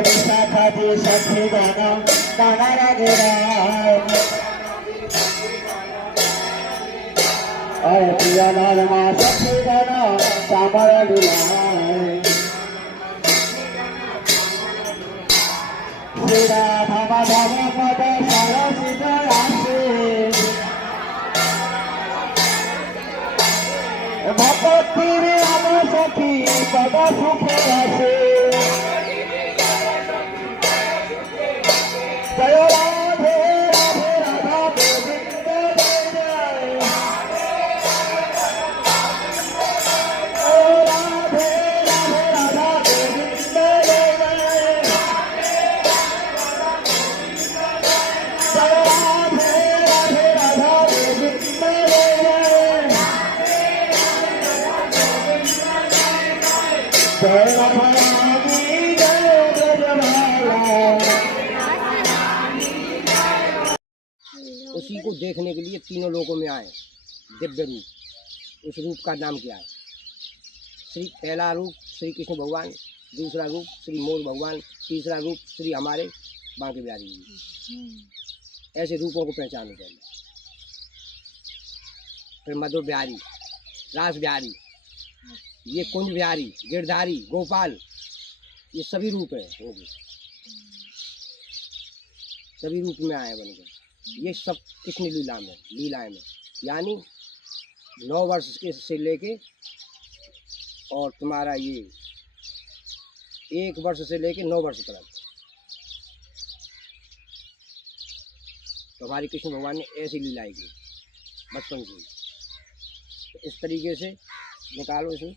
विशाखा जी सखी गाना गाना गिराए और प्रिया लाल माँ सखी गाना सामर दिलाए श्रीरा धामा धामा पद सारा सीताराशे भक्ति राम सखी पद सुखे राशे जय राधे राधे राधा गोविंद जय जय राधे राधे राधा गोविंद जय जय राधे राधे राधा गोविंद जय जय राधारानी जय ब्रजमाला उसी को देखने के लिए तीनों लोकों में आए दिव्य रूप। उस रूप का नाम क्या है? श्री पहला रूप श्री कृष्ण भगवान, दूसरा रूप श्री मोर भगवान, तीसरा रूप श्री हमारे बांके बिहारी जी। ऐसे रूपों को पहचानो पहले। फिर मधुर बिहारी, रास बिहारी, ये कुंज बिहारी, गिरधारी, गोपाल, ये सभी रूप है होंगे, सभी रूप में आए बनकर। ये सब कृष्ण लीलाएं में, यानी 9 वर्ष के से लेके और तुम्हारा ये 1 वर्ष से लेके 9 वर्ष तक। तो हमारे कृष्ण भगवान ने ऐसी लीलाएं की बचपन से। तो इस तरीके से निकालो इसमें।